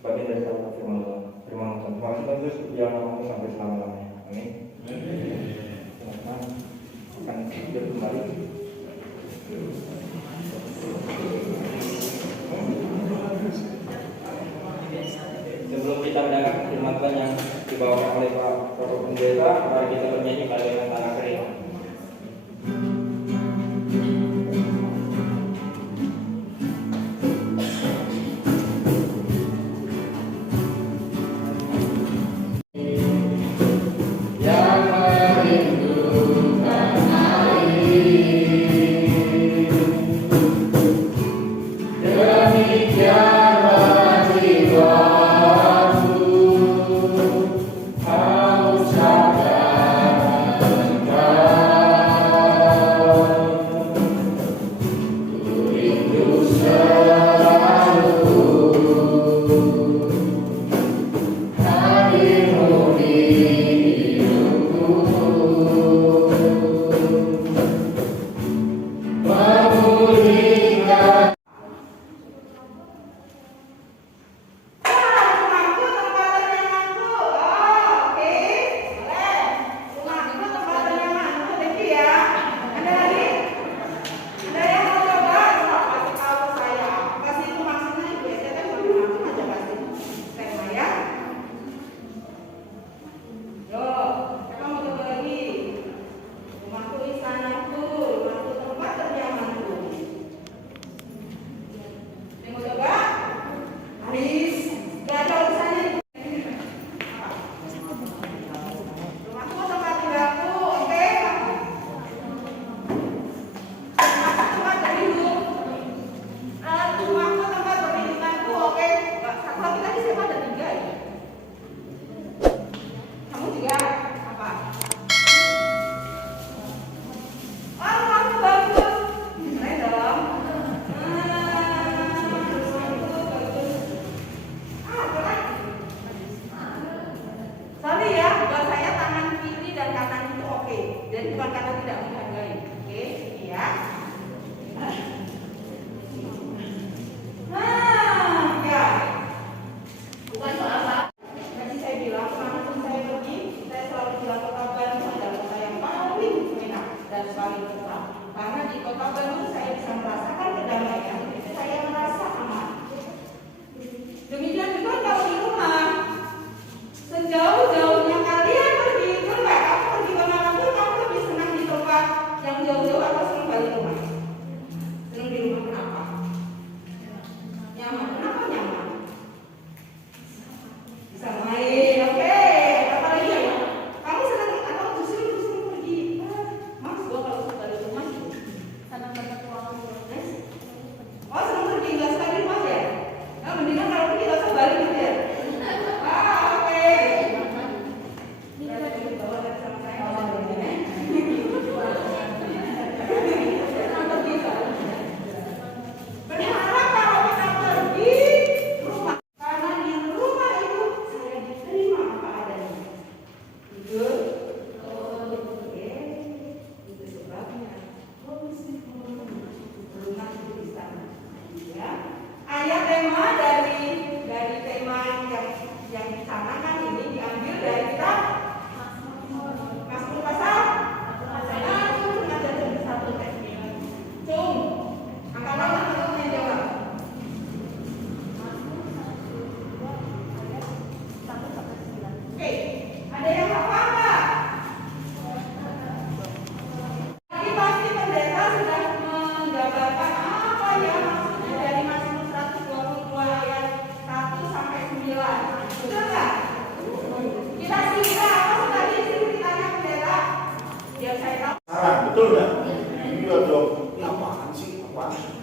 Bagian dari kata firman Allah. Terima kasih Tuhan Yesus yang namamu sampai selama-lamanya. Amin. Teman-teman akan tidur kembali. Sebelum kita mendengar firman Tuhan yang dibawakan oleh Pak Bapak Pendeta, mari kita bernyanyi kalian tanah kering. Kau sadar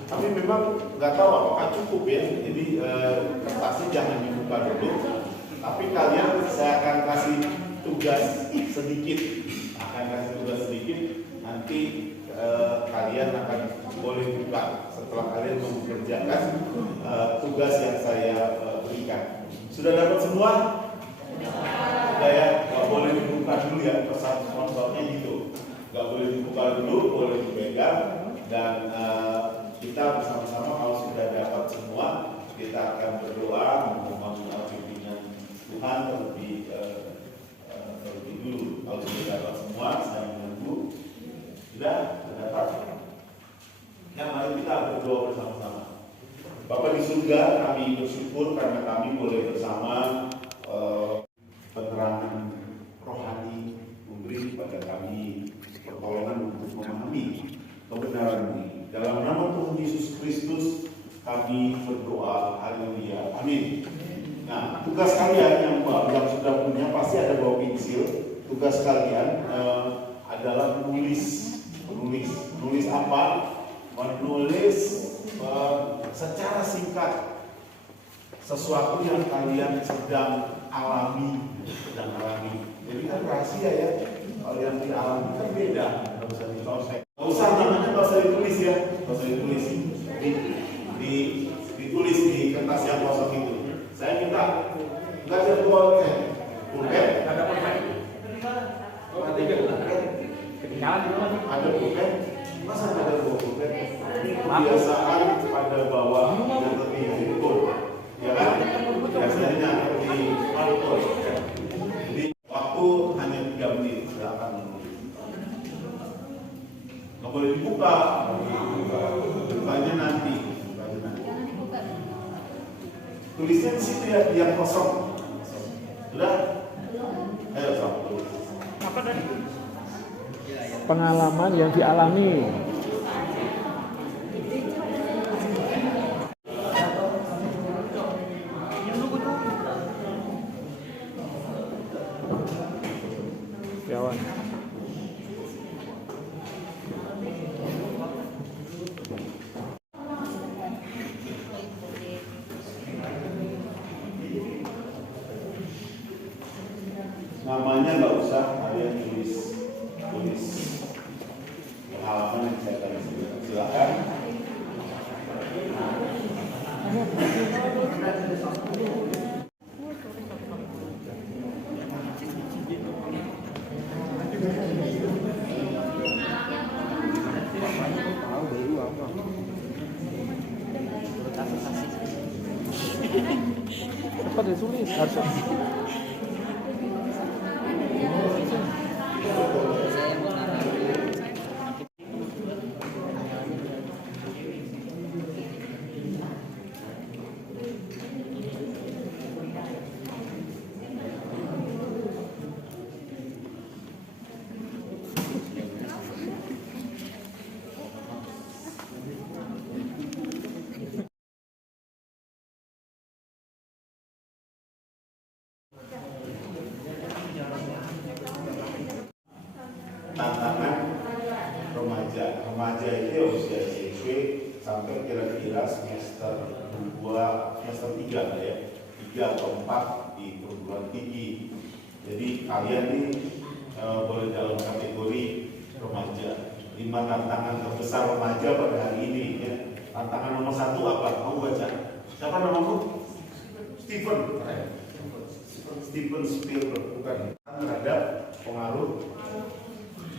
Tapi memang nggak tahu apakah cukup ya. Jadi kertasnya jangan dibuka dulu. Tapi kalian saya akan kasih tugas sedikit. Nanti kalian akan boleh buka setelah kalian mengerjakan tugas yang saya berikan. Sudah dapat semua? Sudah ya, nggak boleh dibuka dulu ya, pesan sponsornya gitu. Nggak boleh dibuka dulu, boleh dipegang. Dan kita bersama-sama kalau sudah dapat semua, kita akan berdoa memohon bimbingan Tuhan terlebih dulu. Kalau sudah dapat semua, saya menunggu. Sudah dapat. Ya, mari kita berdoa bersama-sama. Bapa di surga, kami bersyukur karena kami boleh bersama penerangan rohani, memberi kepada kami pertolongan untuk memahami kebenaran ini. Dalam nama Tuhan Yesus Kristus kami berdoa, haleluya, amin. Nah, tugas kalian yang sudah punya pasti ada bawa pensil. Tugas kalian adalah menulis apa? Menulis secara singkat sesuatu yang kalian sedang alami. Jadi kan rahasia ya. Kalau yang tidak alami kan beda. Nggak usah dicontek. Nggak usah namanya, nggak usah ditulis ya. Nggak usah ditulis. Ditulis di kertas yang kosong itu. Saya minta nggak ada pulpen. Ada pulpen. Ada pulpen. Masa ada pulpen? Kebiasaan pada bawah yang lebih handphone, ya kan? Biasanya di smartphone. Jadi waktu hanya 3 menit, silakan menulis. Nggak boleh dibuka, bukanya nanti. Tulisnya di situ ya, yang kosong. Sudah? Ayo sama tulis. Apa tadi? Pengalaman yang dialami. Kawan. Namanya nggak usah kalian tulis pengalaman yang saya tadi sebutkan. Silakan. Cepat ditulis harusnya. Tantangan remaja itu usia SMP sampai kira-kira semester 3 ya, 3 atau 4 di perguruan tinggi. Jadi kalian ini boleh dalam kategori remaja. 5 tantangan terbesar remaja pada hari ini ya. Tantangan nomor 1 apa? Mau baca? Siapa namamu? Steven Spielberg, bukan? Terhadap pengaruh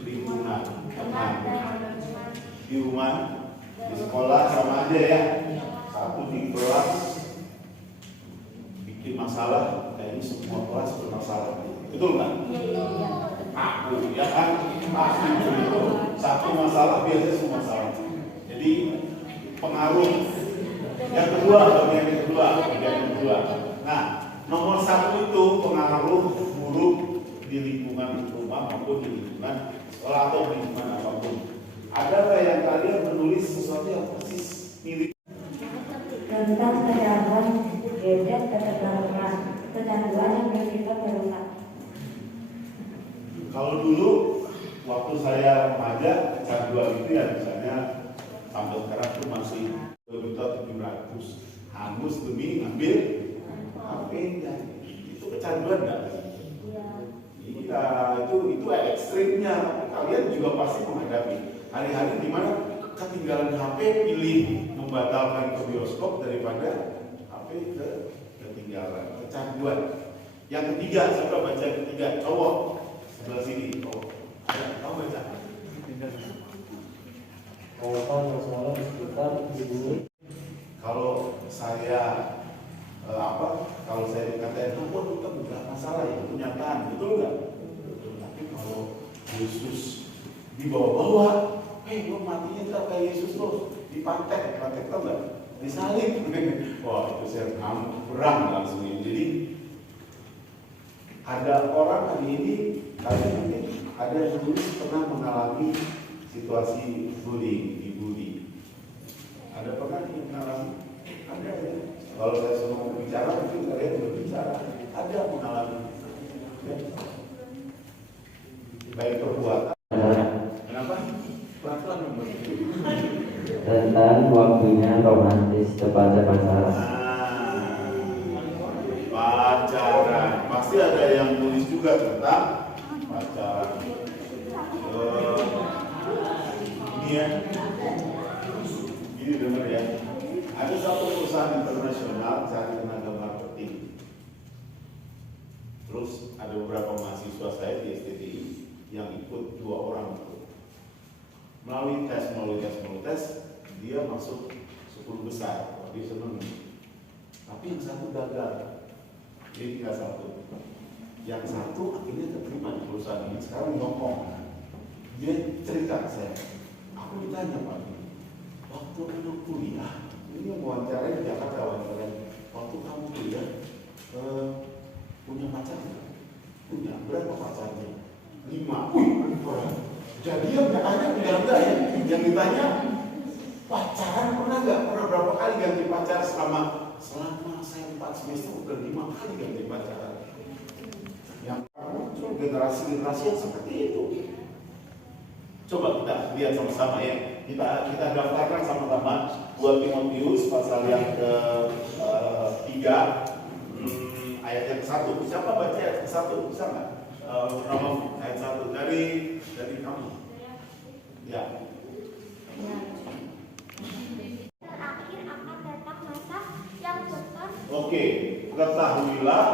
lingkungan, teman di rumah, di sekolah sama aja ya. Satu di kelas bikin masalah, kayaknya semua kelas bermasalah, betul nggak? Aku ya kan pasti begitu. Satu masalah biasanya semua masalah. Jadi pengaruh. Yang kedua, bagian kedua. Nah, nomor 1 itu pengaruh buruk di lingkungan rumah maupun di lingkungan sekolah atau lingkungan apapun. Adakah yang kalian menulis sesuatu yang persis milik tentang kecanduan gadget kecanduan yang bersifat merusak? Kalau dulu waktu saya remaja, kecanduan itu ya misalnya sampai sekarang itu masih hangus demi ambil HP-nya. Itu kecanduan nggak? Iya, itu ekstrimnya. Kalian juga pasti menghadapi hari-hari di mana ketinggalan HP, pilih membatalkan ke bioskop daripada HP ketinggalan. Kecanduan. Yang ketiga, siapa baca yang ketiga? Cowok sebelah sini. Cowok. Kamu baca. Kawasan masalah di sekitar ibu. Kalau saya kalau saya dikatain handphone itu bukan masalah, itu kenyataan, betul nggak? Tapi kalau Yesus dibawa-bawa, lo matinya tidak kayak Yesus lo, dipantek tau nggak? Disalib. Wah, itu saya perang langsung ini. Jadi ada orang hari ini, kalian mungkin ada yang dulu pernah mengalami situasi bullying, dibully. Ada pernah mengalami? Ada ya. Kalau saya semua bicara, mungkin kalian berbicara. Ada mengalami. Ya. Baik perbuatan. Kenapa? Pelan-pelan tentang waktunya romantis kepada pacaran. Pacaran. Pasti ada yang tulis juga tentang pacaran. Ini ya. Ini dengar ya. Ada satu perusahaan internasional cari tenaga marketing. Terus ada beberapa mahasiswa saya di STTI yang ikut 2 orang itu. Melalui tes, dia masuk 10 besar. Dia senang. Tapi yang satu gagal. Dia tinggal satu. Yang satu akhirnya terima di perusahaan ini. Sekarang di Hong Kong. Dia cerita ke saya. Aku ditanya Pak, waktu anak kuliah, ini yang wawancara di Jakarta wawancara. Waktu kamu kuliah, punya pacar nggak? Punya. Berapa pacarnya? 5. Wih, jadi yang ada enggak ya? Yang ditanya, pacaran pernah nggak? Pernah berapa kali ganti pacar selama saya 4 semester udah 5 kali ganti pacaran. Yang muncul generasi yang seperti itu. Coba kita lihat sama-sama ya. Kita daftarkan sama-sama 2 Timotius pasal yang ke-3 ayat yang ke-1. Siapa baca ayat ke-1? Bisa nggak? Ayat 1 dari kamu. Ya. Terakhir akan datang masa yang sukar. Oke, ketahuilah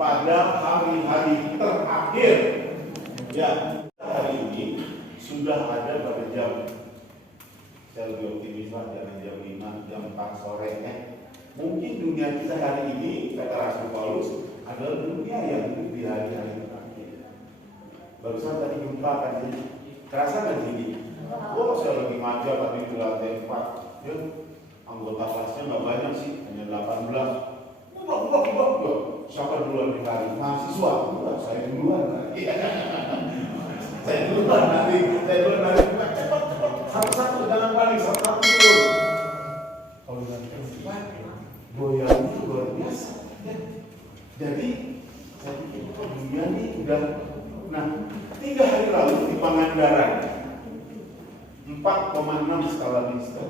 pada hari-hari terakhir. Ya, hari ini sudah ada pada jam, saya lebih optimis lah, jangan jam 5, jam 4 sore Mungkin dunia kita hari ini, kata Rasul Paulus, adalah dunia yang hidup di hari-hari terakhir. Barusan tadi gempa kan ini, kerasa nggak gini? Saya lagi ngajar tadi di lantai 4, ya, anggota kelasnya nggak banyak sih, hanya 18. Siapa duluan ditarik? Mahasiswa, saya duluan. Saya duluan nanti. Cepat. Satu-satu, jangan panik, satu-satu turun. Kalau nanti goyangnya luar biasa. Ya. Jadi, saya pikir dunia ini udah. Nah, 3 hari lalu di Pangandaran, 4,6 skala Richter.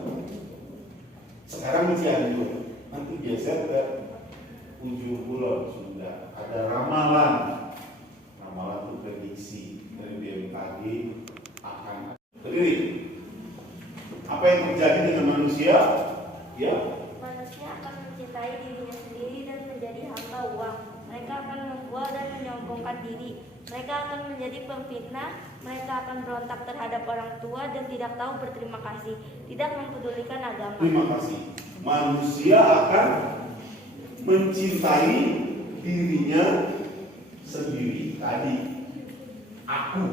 Sekarang di Cianjur, nanti geser ke ujung kulon sudah ada ramalan itu prediksi dari BMKG akan berdiri. Apa yang terjadi dengan manusia? Ya. Manusia akan mencintai dirinya sendiri dan menjadi hamba uang. Mereka akan membual dan menyombongkan diri. Mereka akan menjadi pemfitnah. Mereka akan berontak terhadap orang tua dan tidak tahu berterima kasih. Tidak mempedulikan agama. Terima kasih. Manusia akan mencintai dirinya sendiri. Tadi aku,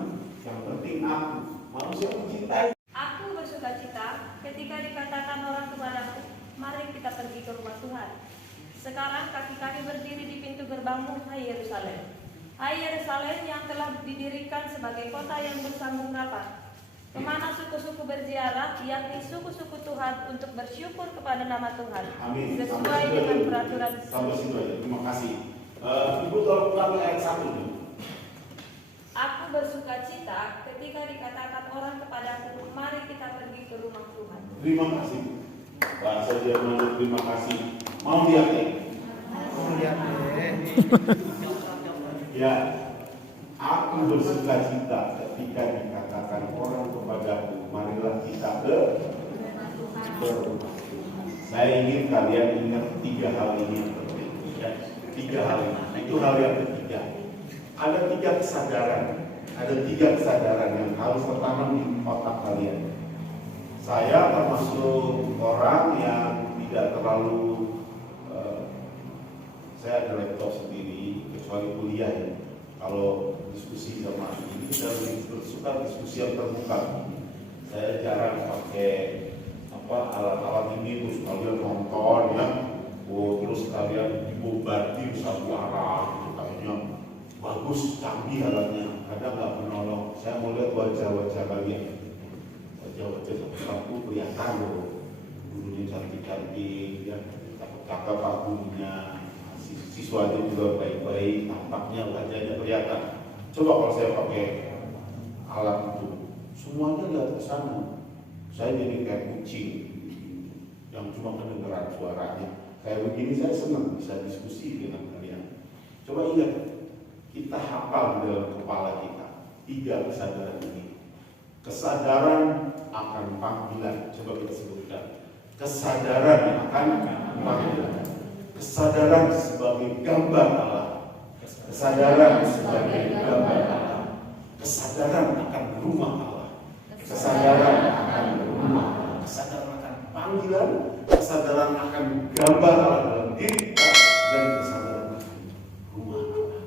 yang penting aku. Manusia mencintai. Aku bersukacita ketika dikatakan orang kepadaku, mari kita pergi ke rumah Tuhan. Sekarang kaki kami berdiri di pintu gerbangmu, hai Yerusalem. Hai Yerusalem yang telah didirikan sebagai kota yang bersambung rapat, kemana suku-suku berziarah, yakni suku-suku Tuhan untuk bersyukur kepada nama Tuhan. Amin. Sesuai dengan peraturan. Sampai situ aja. Terima kasih. Ibu tolong ulangi ayat 1 nih. Aku bersukacita ketika dikatakan orang kepadaku, mari kita pergi ke rumah Tuhan. Terima kasih. Bahasa Jerman, terima kasih. Mau lihat ya? Ya, aku bersuka cita ketika dikatakan orang kepadaku, marilah kita ke berumah. Saya ingin kalian ingat 3 hal ini yang penting. Ya, 3 hal ini. Itu hal yang ketiga. Ada 3 kesadaran. Ada 3 kesadaran yang harus tertanam di otak kalian. Saya termasuk orang yang tidak terlalu saya ada laptop sendiri, kecuali kuliah ya. Kalau diskusi sama ini kita lebih suka diskusi yang terbuka. Saya jarang pakai alat-alat ini, terus kalian nonton ya, terus kalian dibombardir satu arah, kayaknya bagus, canggih alatnya, kadang nggak menolong. Saya mau lihat wajah-wajah kalian, wajah-wajah satu kelihatan loh, gurunya cantik-cantik, ya, cakep-cakep pak gurunya. Siswanya juga baik-baik, tampaknya wajahnya kelihatan. Coba kalau saya pakai alat itu, semuanya lihat ke sana. Saya jadi kayak kucing yang cuma kedengeran suaranya. Kayak begini saya senang bisa diskusi dengan kalian. Coba ingat, kita hafal di dalam kepala kita 3 kesadaran ini. Kesadaran akan panggilan. Coba kita sebutkan. Kesadaran akan panggilan. Kesadaran sebagai gambar Allah, kesadaran sebagai gambar Allah, kesadaran akan rumah Allah, kesadaran akan rumah Allah, kesadaran akan panggilan, kesadaran akan gambar Allah dalam diri kita, dan kesadaran akan rumah Allah.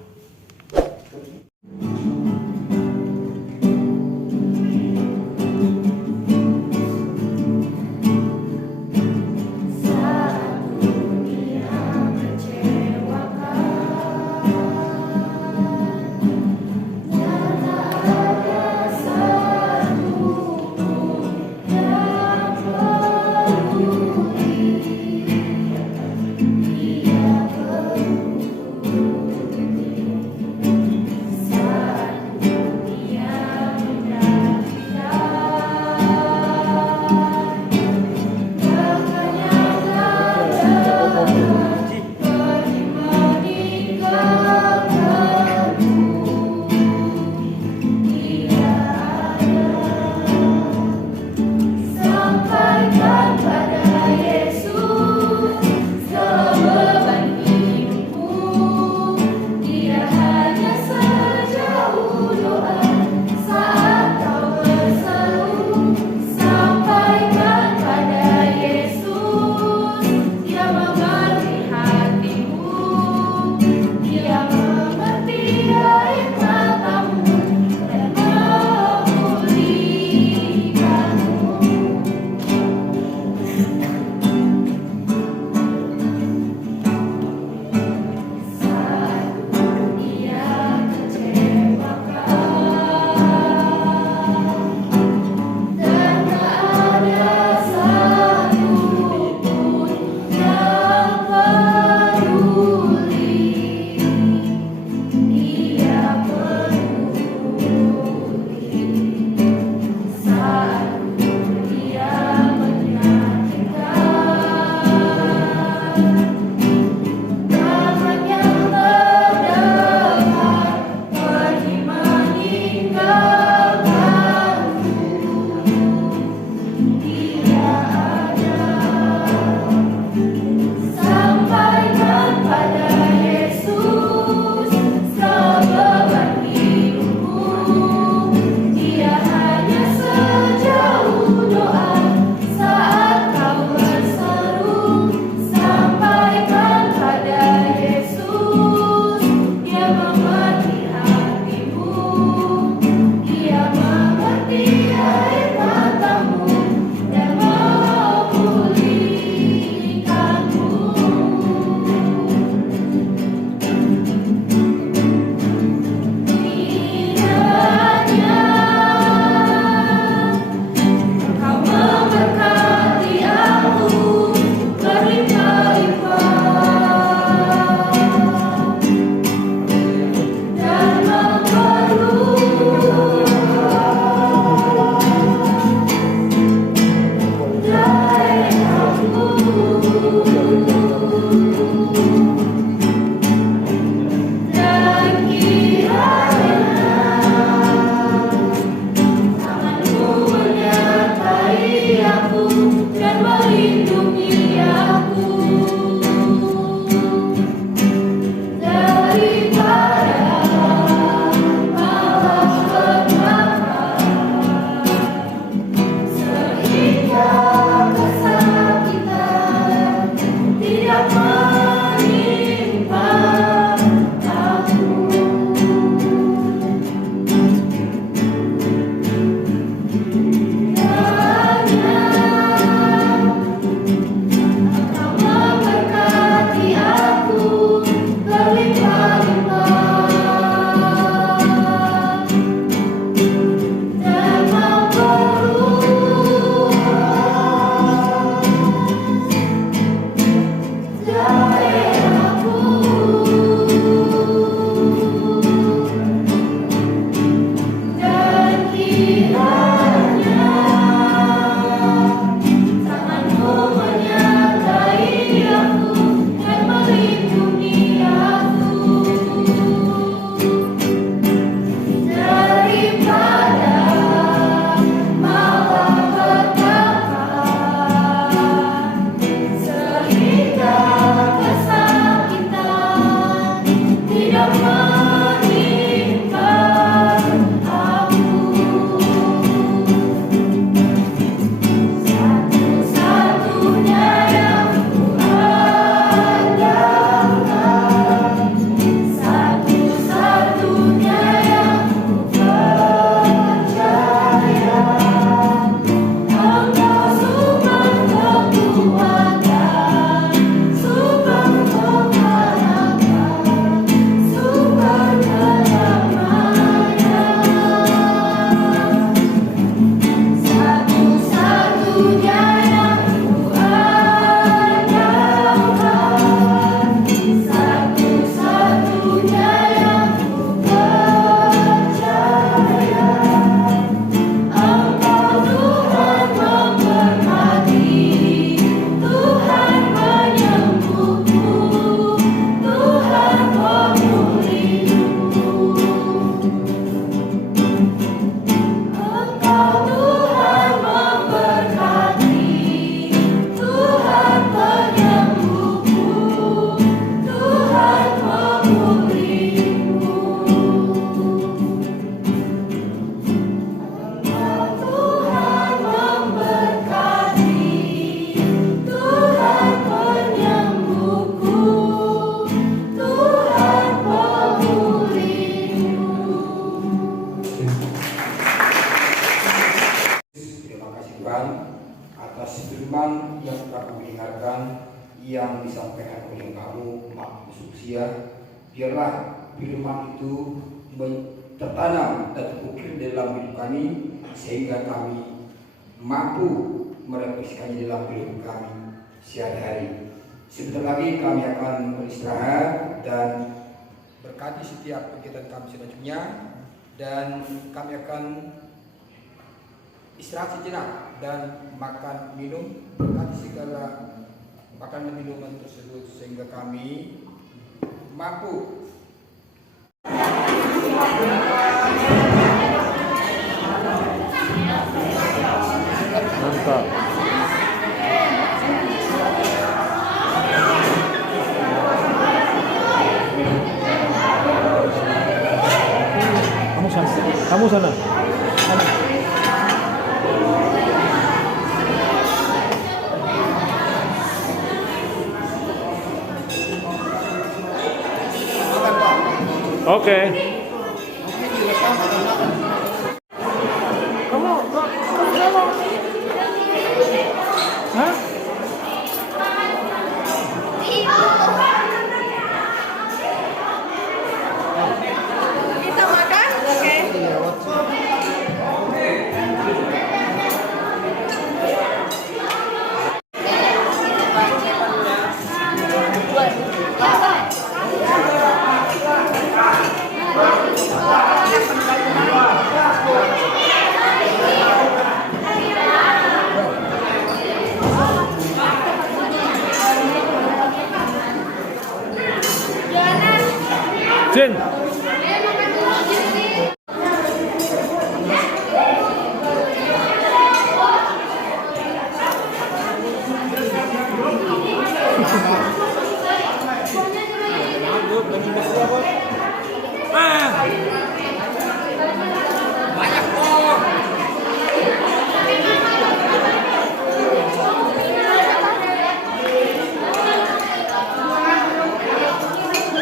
Dia firman yang disampaikan oleh kamu, Mak Susia. Biarlah firman itu tertanam dan terukir dalam hidup kami, sehingga kami mampu merefleksikannya dalam hidup kami sehari-hari. Sebentar lagi kami akan beristirahat dan berkati setiap kegiatan kami selanjutnya, dan kami akan istirahat sejenak dan makan minum, berkati segala makanan dan minuman tersebut sehingga kami mampu Mantap. Kamu sana. Kamu sana. Sana. Oke. Kamu hah? Kita makan? Oke. Jin.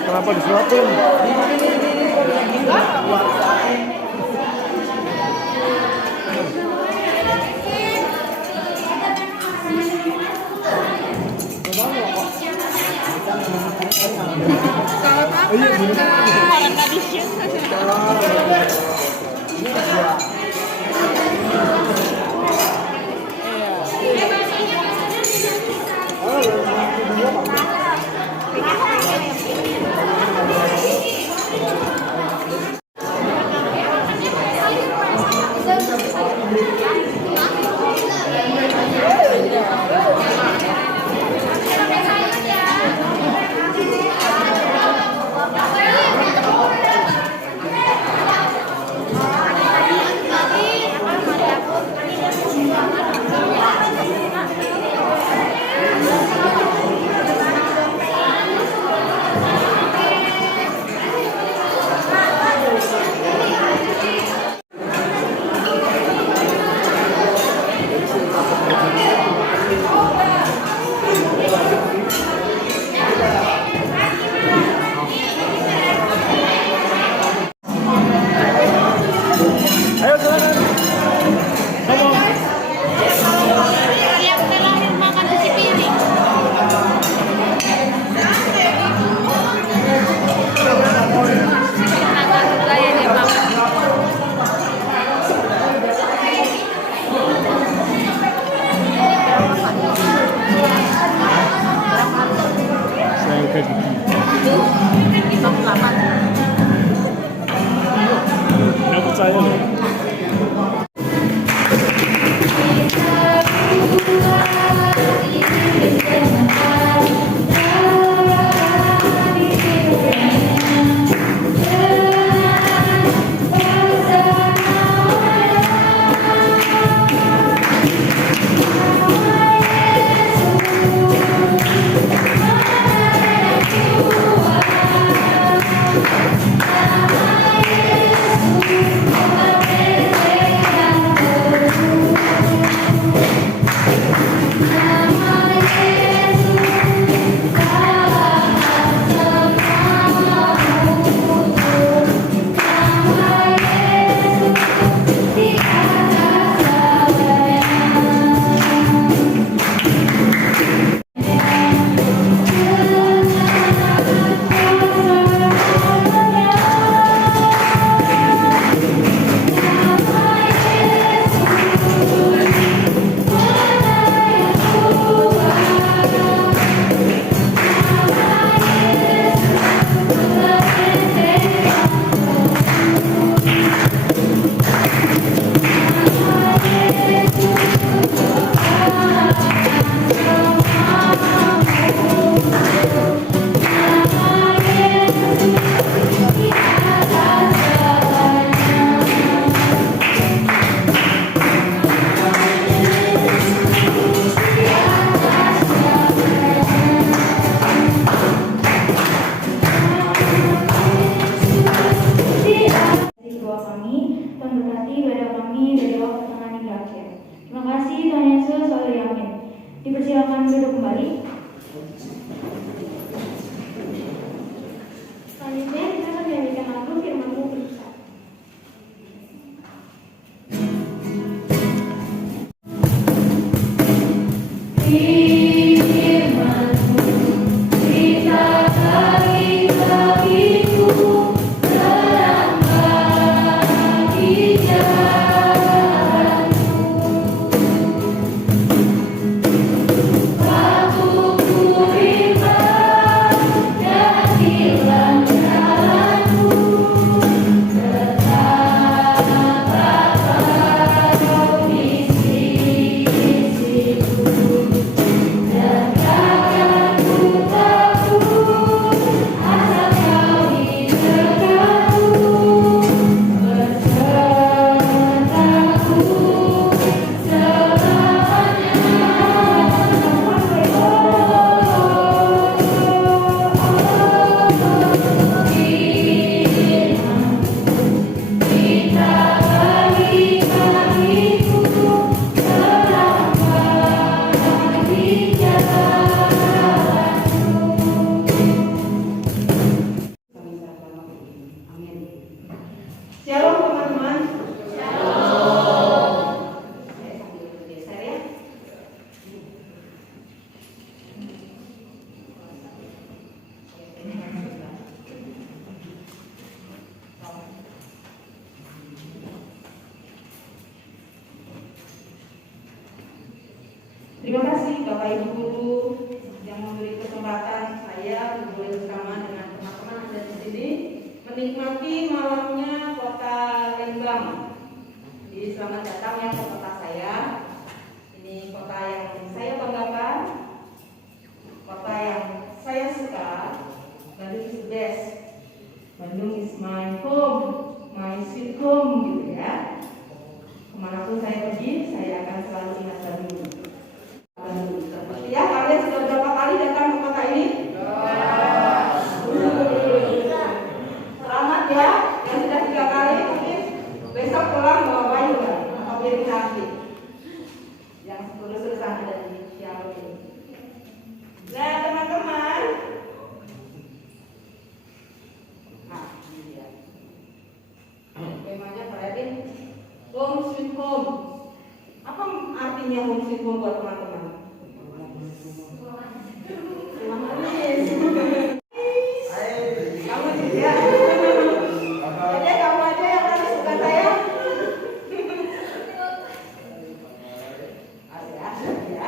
Kenapa disuapin? Bapak Ibu guru yang memberi kesempatan saya untuk boleh bersama dengan teman-teman ada di sini menikmati malamnya kota Lembang. Jadi selamat datang ya ke kota saya. Ini kota yang saya banggakan, kota yang saya suka. Bandung is the best. Bandung is my home, my sweet home gitu ya. Kemanapun saya pergi, saya akan selalu ingat Bandung. Ya, kalian sudah berapa kali datang ke kota ini? Selamat ya, yang sudah 3 kali, mungkin besok pulang bawa bayu kan, atau piring nasi. Yang lulus-lulusan ada di siapa ini. Nah, teman-teman. Nah, ini dia. Temanya perhatiin home sweet home. Apa artinya home sweet home buat teman-teman? Manis. Kamu ya. Jadi kamu aja yang manis bukan saya. Asik ya.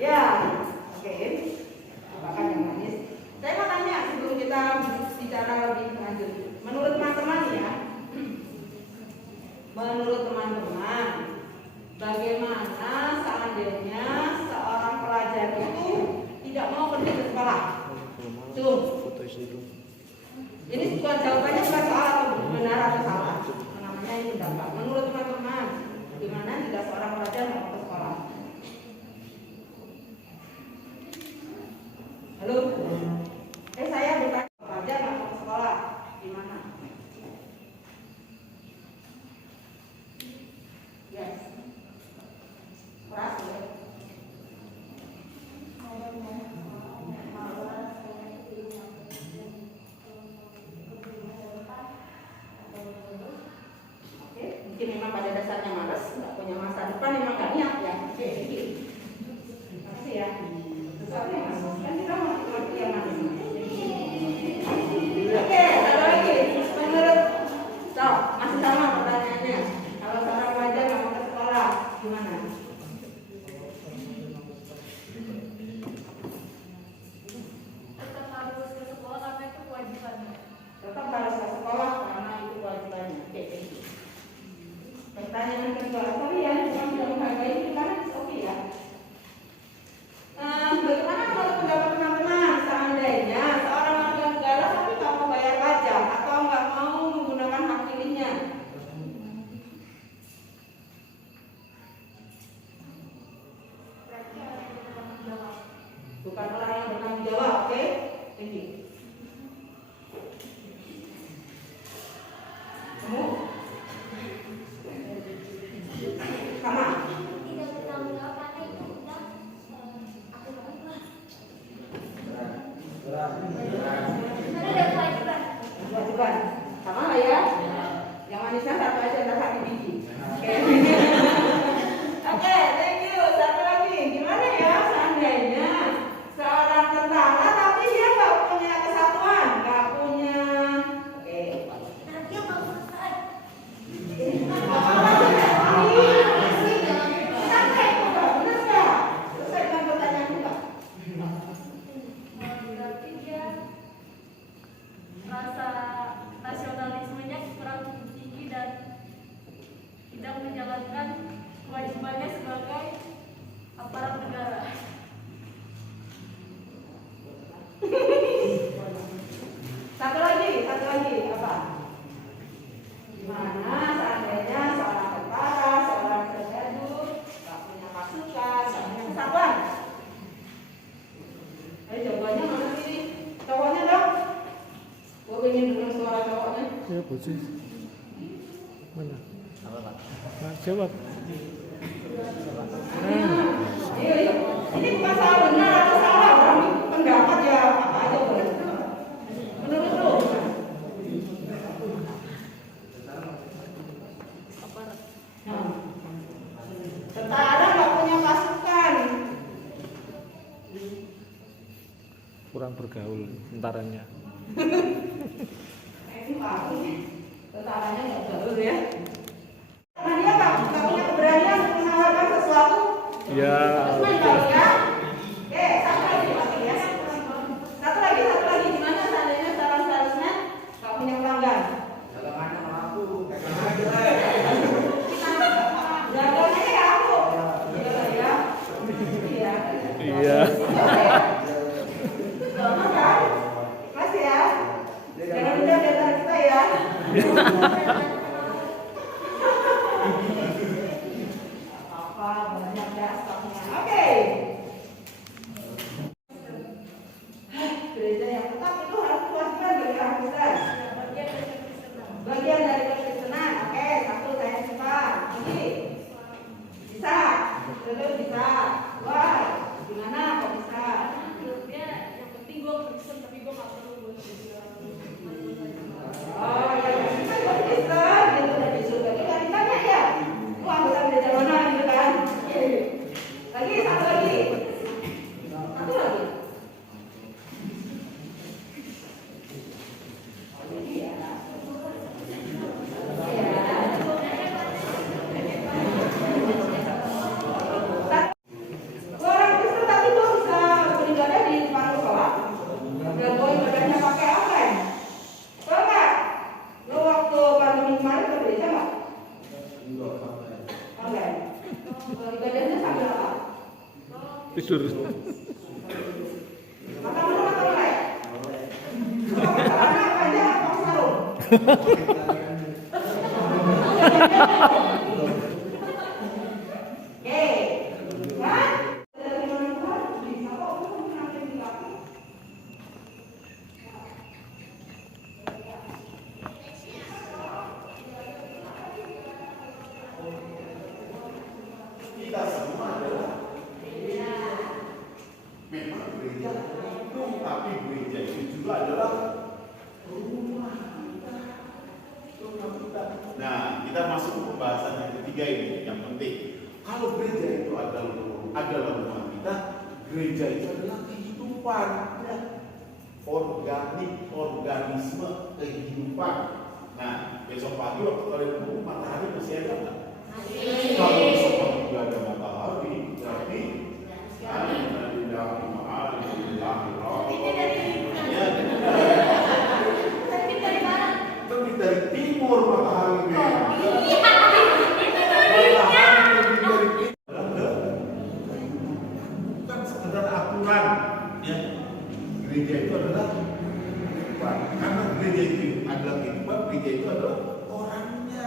Ya, oke. Apakah yang manis? Saya mau tanya sebelum kita bicara lebih lanjut. Menurut teman-teman ya. Menurut teman-teman, bagaimana seandainya seorang pelajar itu tidak mau pergi ke sekolah? Tuh. Ini bukan jawabannya bukan soal atau benar atau salah. Namanya ini pendapat. Menurut teman-teman, bagaimana jika seorang pelajar tidak mau ke sekolah? Halo? Saya bertanya, pelajar tidak mau ke sekolah, gimana? Yes. Keras ya? Oke, mungkin memang pada dasarnya malas, nggak punya masa depan, memang nggak niat ya. Oke, terima kasih ya. Sesuatu yang manis, kan kita mau ngerti yang manis. Oke, ada lagi. Menurut, masih sama pertanyaannya. Kalau seorang pelajar nggak mau ke sekolah, gimana? Tetap harus ke sekolah karena itu kewajibannya. Tetap harus ke sekolah karena itu kewajibannya. Oke, pertanyaan kedua, sorry ya, cuma tidak menghargai gimana? Oke ya. Bagaimana menurut pendapat teman-teman seandainya seorang warga negara tapi nggak mau bayar pajak atau nggak mau menggunakan hak pilihnya? Bukan orang yang bertanggung jawab, oke? Tinggi. Kamu? Sama? Tidak bertanggung jawab karena itu udah aku lah. Karena ada kewajiban. Kewajiban. Sama lah ya? Yang manisnya satu aja, ada hati biji. Oke. Oke, thank you. Satu lagi, gimana ya seandainya seorang tentara tapi dia nggak punya kesatuan, nggak punya. Oke. Nanti yang mau selesai. Santai juga, benar nggak? Selesai dengan pertanyaan juga. Berarti dia rasa nasionalismenya kurang tinggi dan tidak menjalankan kewajibannya sebagai aparat negara. Satu lagi apa? Gimana seandainya seorang tentara, seorang sergadu nggak punya pasukan, nggak punya kesatuan? Jawabannya mana sih? Cowoknya dong? Gue pengen dengar suara cowoknya. Ya, posisi. Mana? Nah, jawab. Iya. Ini bukan salah benar atau salah, orang pendapat ya apa aja boleh. Menurut lu? Nah, tentara nggak punya pasukan. Kurang bergaul tentaranya. Ini pasti tentaranya nggak gaul ya. Karena dia nggak punya keberanian untuk menawarkan sesuatu. Ya. Terus main kali ya. Kita semua adalah memang gereja umum, tapi gereja itu juga adalah rumah kita. Nah, kita masuk ke pembahasan yang ketiga ini, yang penting. Kalau gereja itu adalah rumah kita, gereja itu adalah kehidupan, ya. Organisme kehidupan. Nah, besok pagi waktu kalian bangun, matahari masih ada nggak? Kalau besok pagi juga ada matahari, berarti terbit dari timur matahari. Bukan sekedar aturan, ya. Gereja itu adalah kehidupan. Karena gereja itu adalah kehidupan, gereja itu adalah orangnya,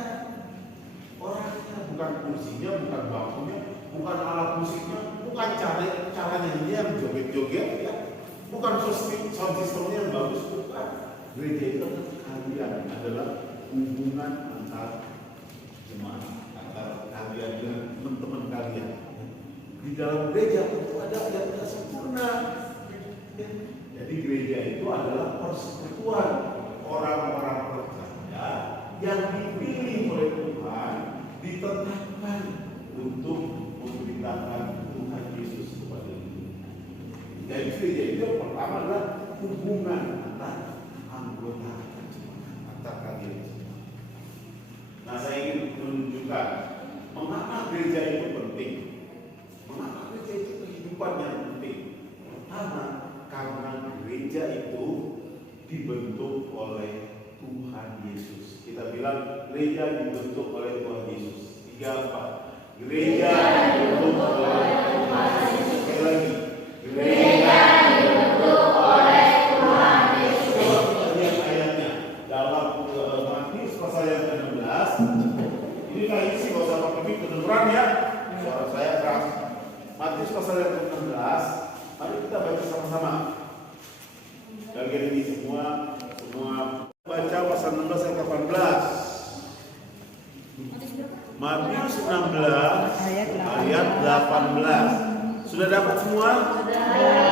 bukan kursinya, bukan bangkunya, bukan alat musiknya, bukan caranya dia yang joget-joget, ya. Bukan sound systemnya yang bagus, bukan. Gereja itu adalah hubungan antar jemaat, antar kalian dengan teman-teman kalian. Di dalam gereja itu ada yang tidak sempurna. Jadi gereja itu adalah persekutuan orang-orang percaya yang dipilih oleh Tuhan, ditetapkan untuk memberitakan Tuhan Yesus kepada dunia. Jadi gereja itu yang pertama adalah hubungan antar anggota antar kalian semua. Nah, saya ingin menunjukkan mengapa gereja itu penting. Mengapa gereja itu kehidupan yang penting? Pertama, karena gereja itu dibentuk oleh Tuhan Yesus. Kita bilang gereja dibentuk oleh Tuhan Yesus. 3-4. Gereja dibentuk oleh Tuhan Yesus. Sekali lagi. Gereja dibentuk oleh Tuhan Yesus. Lihat ayatnya dalam Matius pasal yang ke-16. Ini kali ini sih gak usah pakai mic, kedengeran ya. Suara saya keras. Matius pasal yang ke-16. Mari kita baca sama-sama. Bagian ini semua baca pasal 16 ayat 18. Matius 16 ayat 18. Sudah dapat semua?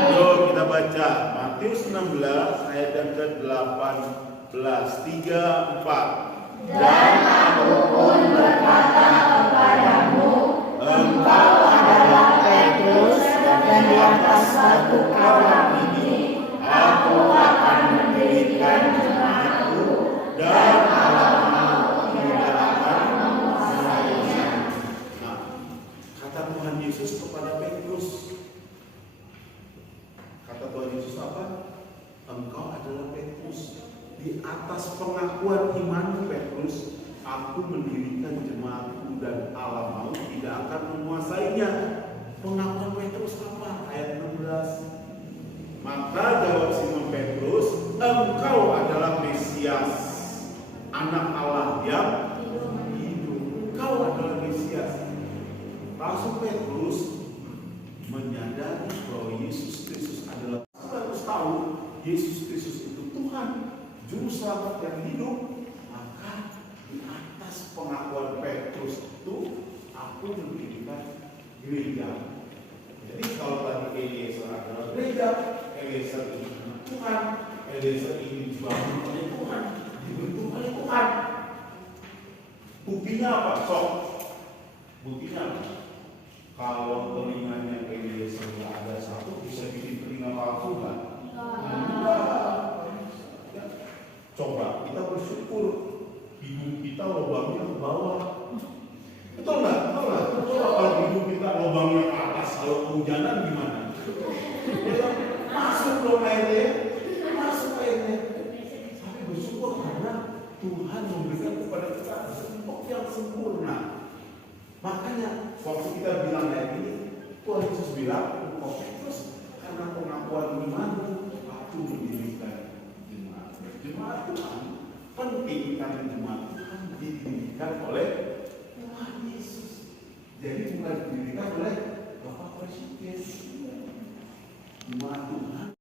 Yuk kita baca Matius 16 ayat yang ke-18. 3, 4. Dan aku pun berkata kepadamu, engkau adalah Petrus, dan di atas batu karang ini aku akan mendirikan jemaatku, dan Allah tidak akan menguasainya. Nah, kata Tuhan Yesus kepada Petrus, kata Tuhan Yesus apa? Engkau adalah Petrus. Di atas pengakuan imanmu Petrus, aku mendirikan jemaatku, dan alam maut tidak akan menguasainya. Pengakuan Petrus apa? Ayat 16. Maka jawab Simon Petrus, engkau adalah Mesias, anak Allah yang hidup. Engkau adalah Mesias. Rasul Petrus menyadari bahwa Yesus Kristus adalah, harus tahu Yesus Kristus itu Tuhan, Juru Selamat yang hidup. Maka di atas pengakuan Petrus itu aku mendirikan gereja. Jadi kalau tadi Eliezer adalah gereja, Eliezer ini Tuhan, Eliezer ini dibangun oleh Tuhan, dibentuk oleh Tuhan. Buktinya apa? Sok. Buktinya apa? Kalau telinganya Eliezer nggak ada satu, bisa bikin telinga palsu kan? Coba kita bersyukur hidung kita lubangnya ke bawah. Betul nggak? Coba kalau hidung kita lubangnya ke atas, kalau kehujanan gimana? Masuk dong airnya, masuk airnya. Tapi bersyukur karena Tuhan memberikan kepada kita bentuk yang sempurna. Makanya waktu kita bilang kayak ini, Tuhan Yesus bilang, engkau Petrus, karena pengakuan imanmu, aku mendirikan jemaat Tuhan. penting karena jemaat Tuhan didirikan oleh Tuhan Yesus. Jadi bukan didirikan oleh Bapak Presiden. Jemaat Tuhan.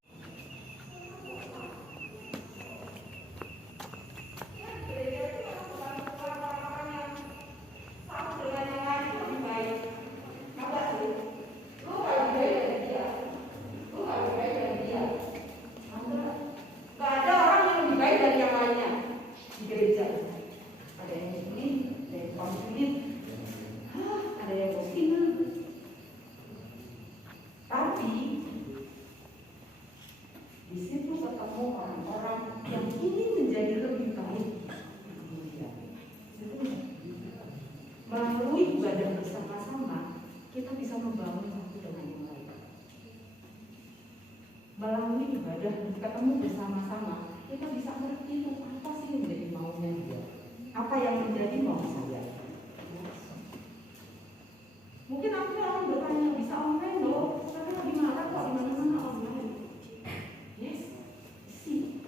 Melalui ibadah bersama-sama, kita bisa membangun satu dengan yang lain. Melalui ibadah ketemu bersama-sama, kita bisa ngerti apa sih yang menjadi maunya dia, apa yang menjadi mau saya. Mungkin aku orang bertanya, bisa online loh, tapi lagi marah kok di mana-mana online. Yes, sih,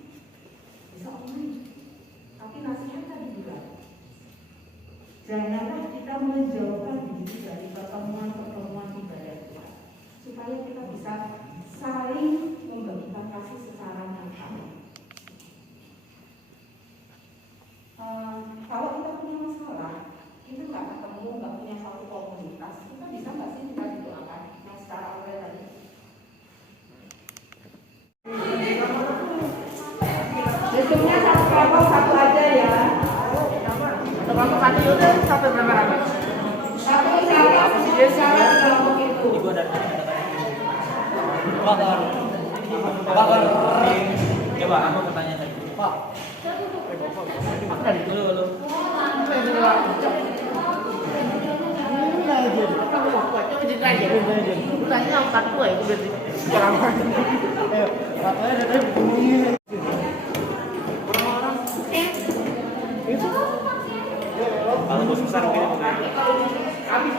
bisa online. Tapi nasihat tadi juga. Janganlah kita menjauhkan diri dari pertemuan-pertemuan ibadah Tuhan, supaya kita bisa saling membagikan kasih secara nyata. Kalau kita punya masalah, kita nggak ketemu, nggak punya satu komunitas, kita bisa nggak sih kita didoakan yang secara online tadi? Sistemnya satu kelompok satu aja ya. Kelompok satu udah sampai berapa lama? Satu kelompok itu. Bakar. Coba aku bertanya tadi. Pak. Aku tadi dulu. Tanya satu ya itu berarti. Sekarang. Katanya dari bunyi. Itu. Kalau bos besar mungkin habis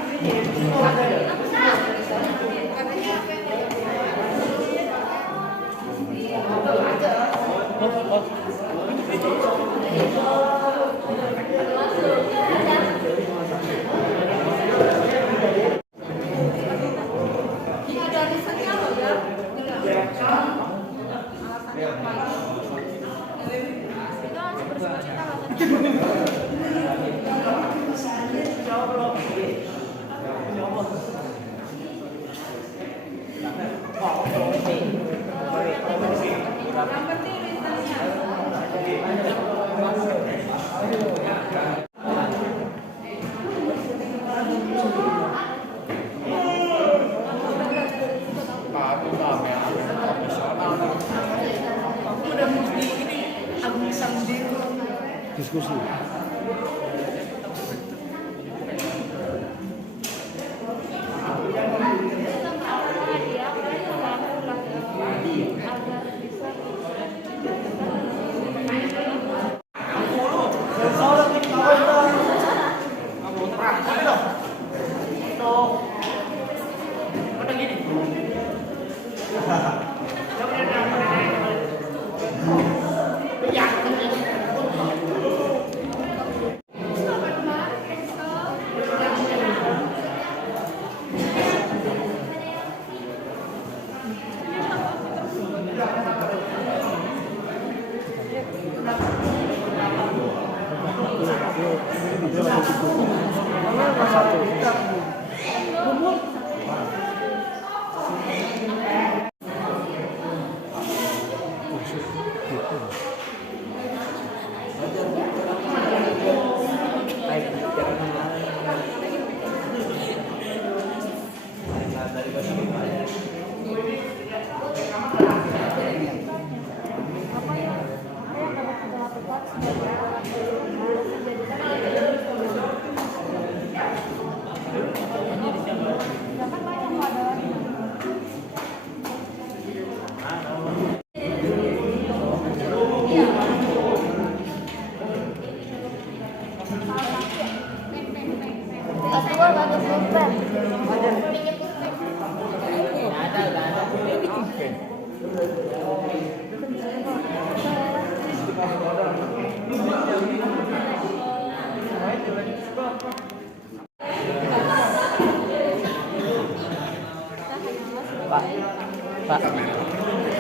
diskusi.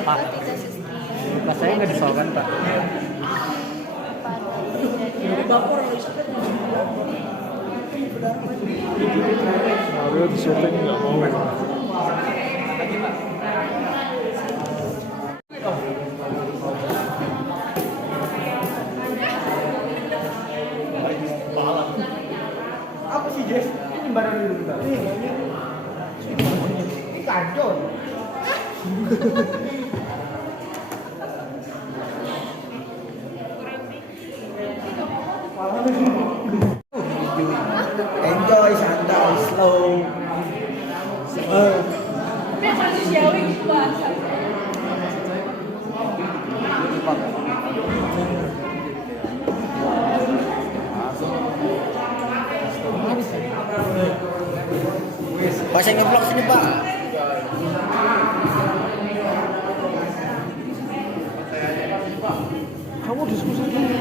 Pak. Pas saya nggak disoalkan Pak. Mario di syuting nggak mau. Apa sih Jeff? Ini barang dulu Mbak. Ini kacau. Enjoy, santai, slow. Pak, saya nge-vlog sini Pak. Kamu diskusi dulu.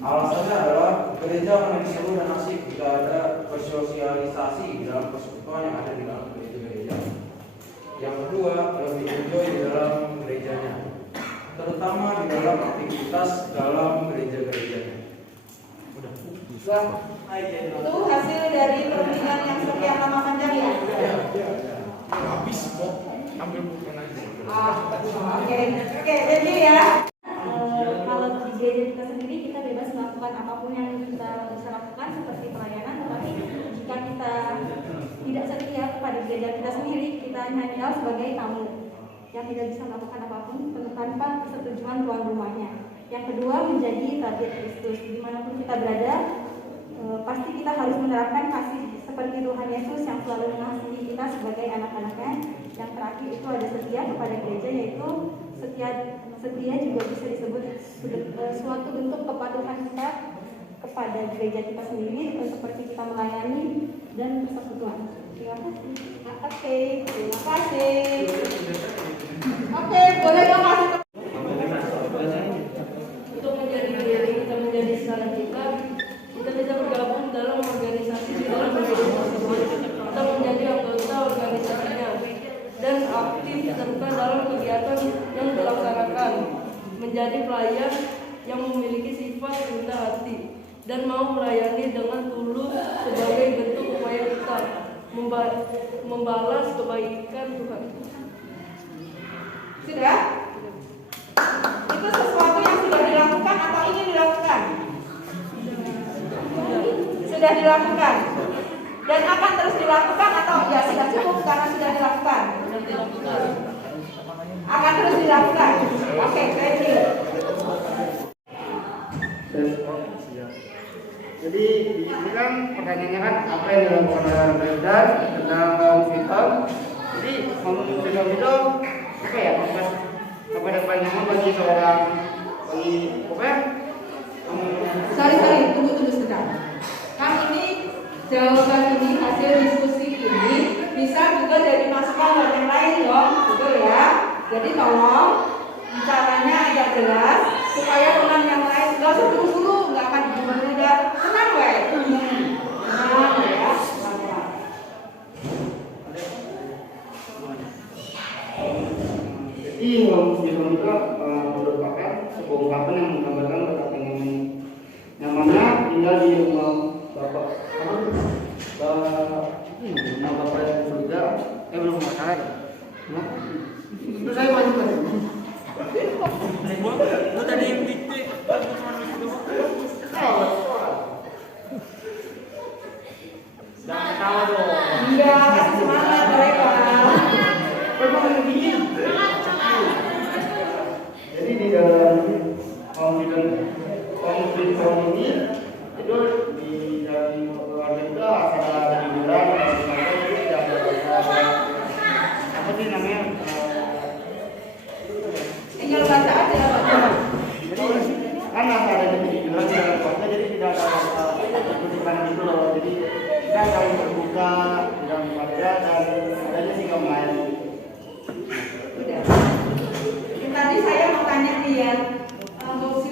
Alasannya adalah gereja akan seru dan asik jika ada bersosialisasi dalam persekutuan yang ada di dalam gereja-gereja. Yang kedua, lebih enjoy di dalam gerejanya, terutama di dalam aktivitas dalam gereja-gerejanya. Itu hasil dari perundingan yang sekian lama panjang ya? Habis kok. Ambil bukan aja. Oke, jadi ya. Kalau di gereja kita sendiri kita bebas melakukan apapun yang kita bisa lakukan seperti pelayanan, tetapi jika kita tidak setia kepada gereja kita sendiri, kita hanya tinggal sebagai tamu yang tidak bisa melakukan apapun tanpa persetujuan tuan rumahnya. Yang kedua, menjadi target Kristus. Dimanapun kita berada, pasti kita harus menerapkan kasih seperti Tuhan Yesus yang selalu mengasihi kita sebagai anak-anaknya. Yang terakhir itu ada setia kepada gereja, yaitu setia juga bisa disebut suatu bentuk kepatuhan kita kepada gereja kita sendiri, seperti kita melayani dan persekutuan. Terima kasih. Oke, terima kasih. Oke, boleh dong kasih. Untuk menjadi diri kita, menjadi salah kita bisa bergabung dalam organisasi di dalam gereja tersebut atau menjadi anggota organisasinya dan aktif serta dalam kegiatan yang dilaksanakan, menjadi pelayan yang memiliki sifat rendah hati dan mau melayani dengan tulus sebagai bentuk upaya kita membalas kebaikan Tuhan. Sudah? Itu sesuatu yang sudah dilakukan atau ingin dilakukan? Sudah dilakukan. Dan akan terus dilakukan atau ya sudah cukup karena sudah dilakukan? Akan terus dilakukan. Oke, thank you. Jadi di sini kan pertanyaannya kan apa yang dilakukan oleh Presiden tentang kaum vital. Jadi kaum vital itu apa ya? Apa yang paling nyaman bagi seorang Sorry, tunggu sebentar. Kan ini jawaban ini, hasil diskusi ini bisa juga dari masukan buat yang lain dong, betul ya? Jadi tolong caranya agak jelas supaya teman yang lain nggak usah dulu, nggak akan mudah. Tenang weh, tenang ya. Jadi kaum vital itu merupakan sebuah ungkapan yang menggambarkan betapa nyamannya tinggal di rumah Bapak. Rumah Bapak yang surga. Belum masalah. Itu saya maju kan. Gua tadi yang dikte, jangan ketawa dong. Iya, kasih semangat mereka. Jadi di dalam konflik ini itu di dalam keluarga itu ada hiburan, apa sih ya. Untuk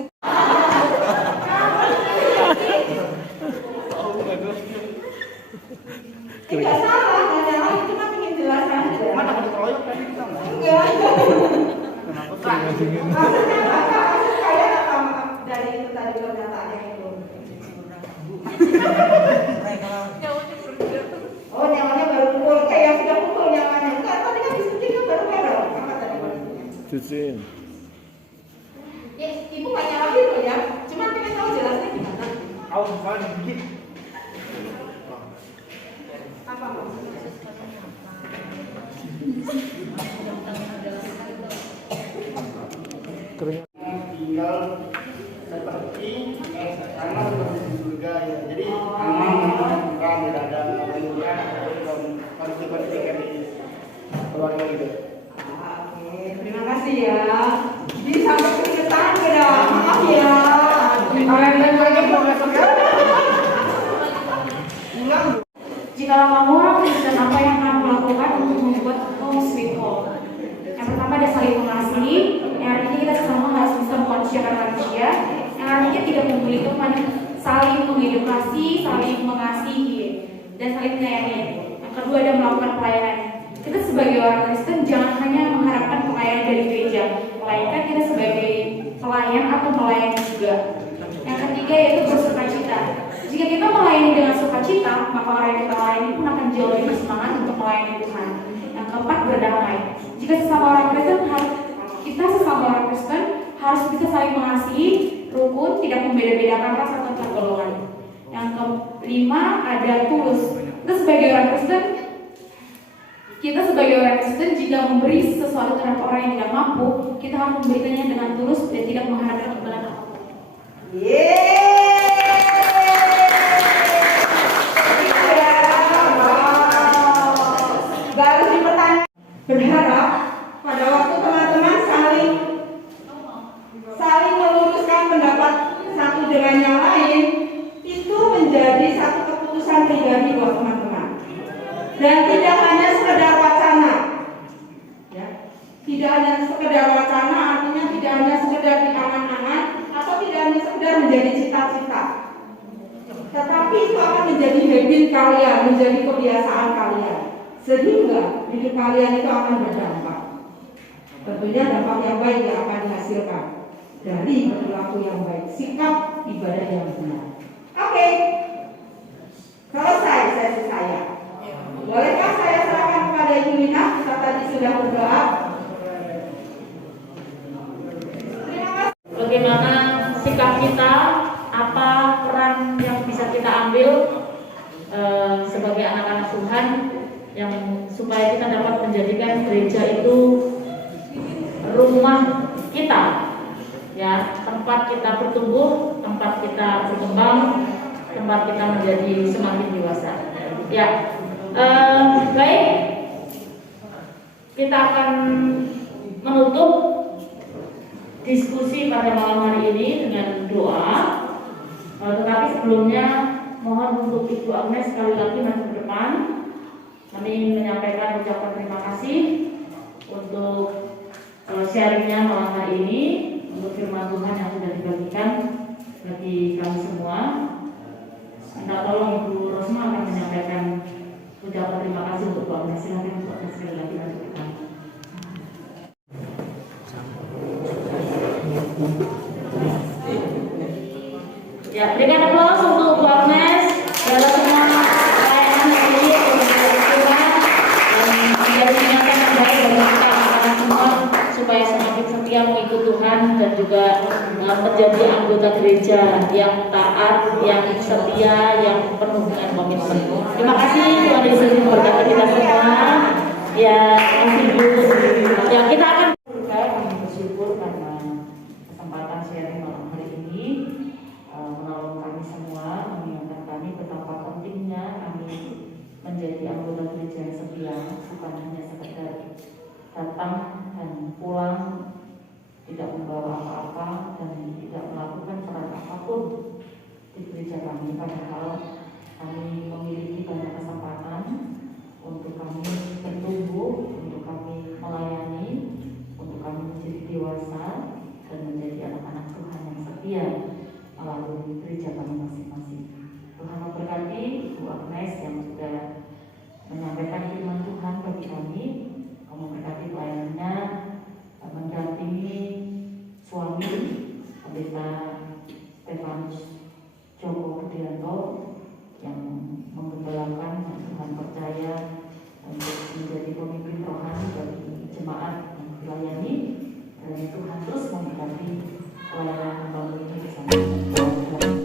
tidak salah, nggak ada lagi, cuma ingin jelaskan aja. Mana ada keroyok tadi kita nggak? Enggak. Maksudnya Maksud kalian apa dari itu tadi pernyataannya itu? Oh, nyawanya baru pukul, kayak yang sudah pukul nyawanya. Enggak, tadi kan diskusinya baru merah. Apa tadi maksudnya? Cuciin. Ya, ibu nggak nyalahin loh ya. Cuma pengen tahu jelasnya gimana. awal misalnya dikit. Apa maksudnya? Tinggal seperti sama seperti di surga ya. Jadi aman bukan tidak ada penyuruhan harus diperhatikan di keluarga gitu. Oke, terima kasih ya. Jadi sampai keringetan udah, maaf ya. Kalian lagi mau masuk ya? Jikalau kamu orang Kristen, apa yang kamu lakukan untuk membuat home sweet home? Yang pertama ada saling mengasihi, yang artinya kita sama harus bisa memanusiakan manusia, yang artinya tidak membuli teman, saling mengedukasi, saling mengasihi, dan saling menyayangi. Yang kedua ada melakukan pelayanan. Kita sebagai orang Kristen jangan hanya mengharapkan pelayanan dari gereja, melainkan kita sebagai pelayan atau melayani juga. Yang ketiga yaitu bersukacita. Jika kita melayani dengan sukacita, maka orang yang kita layani pun akan jauh lebih bersemangat untuk melayani Tuhan. Yang keempat, berdamai. Jika sesama orang Kristen, kita sesama orang Kristen harus bisa saling mengasihi, rukun, tidak membeda-bedakan ras atau golongan. Yang kelima ada tulus. Kita sebagai orang Kristen jika memberi sesuatu terhadap orang yang tidak mampu, kita harus memberikannya dengan tulus dan tidak mengharapkan imbalan apapun. Berharap pada waktu teman-teman saling meluruskan pendapat satu dengan yang lain, itu menjadi satu keputusan pribadi buat teman-teman, dan tidak hanya sekedar wacana ya. Tidak hanya sekedar wacana, artinya tidak hanya sekedar di angan-angan atau tidak hanya sekedar menjadi cita-cita, tetapi itu akan menjadi habit kalian, menjadi kebiasaan kalian, sehingga hidup kalian itu akan berdampak. Tentunya dampak yang baik yang akan dihasilkan dari perilaku yang baik, sikap ibadah yang benar. Oke, selesai sesi saya. Bolehkah saya serahkan kepada Ibu Nina? Kita tadi sudah berdoa. Terima kasih. Bagaimana sikap kita, apa peran yang bisa kita ambil sebagai anak-anak Tuhan, yang supaya kita dapat menjadikan gereja itu rumah kita, ya, tempat kita bertumbuh, tempat kita berkembang, tempat kita menjadi semakin dewasa. Ya, baik, kita akan menutup diskusi pada malam hari ini dengan doa. Tetapi sebelumnya mohon untuk Ibu Agnes sekali lagi maju ke depan. Kami menyampaikan ucapan terima kasih untuk sharingnya malam hari ini, untuk firman Tuhan yang sudah dibagikan bagi kami semua. Minta tolong Ibu Rosma akan menyampaikan ucapan terima kasih untuk Bu Agnes. Silakan Bu Agnes sekali lagi maju ke depan. Ya, berikan aplaus untuk Bu Agnes dalam semua pelayanan ini untuk Tuhan dan menjadi ingatkan yang baik bagi kita anak-anak semua supaya semakin setia mengikut Tuhan dan juga menjadi anggota gereja yang taat, yang setia, yang penuh dengan komitmen. Terima kasih Tuhan Yesus memberkati kita semua. Ya, terima kasih Bu. Ya, kita akan bersyukur karena kesempatan sharing malam hari ini. Menolong kami semua, mengingatkan kami betapa pentingnya kami menjadi anggota gereja yang setia, bukan hanya sekedar datang dan pulang, tidak membawa apa-apa dan tidak melakukan peran apapun di gereja kami. Padahal kami memiliki banyak kesempatan untuk kami bertumbuh, untuk kami melayani, untuk kami menjadi dewasa dan menjadi ini bisa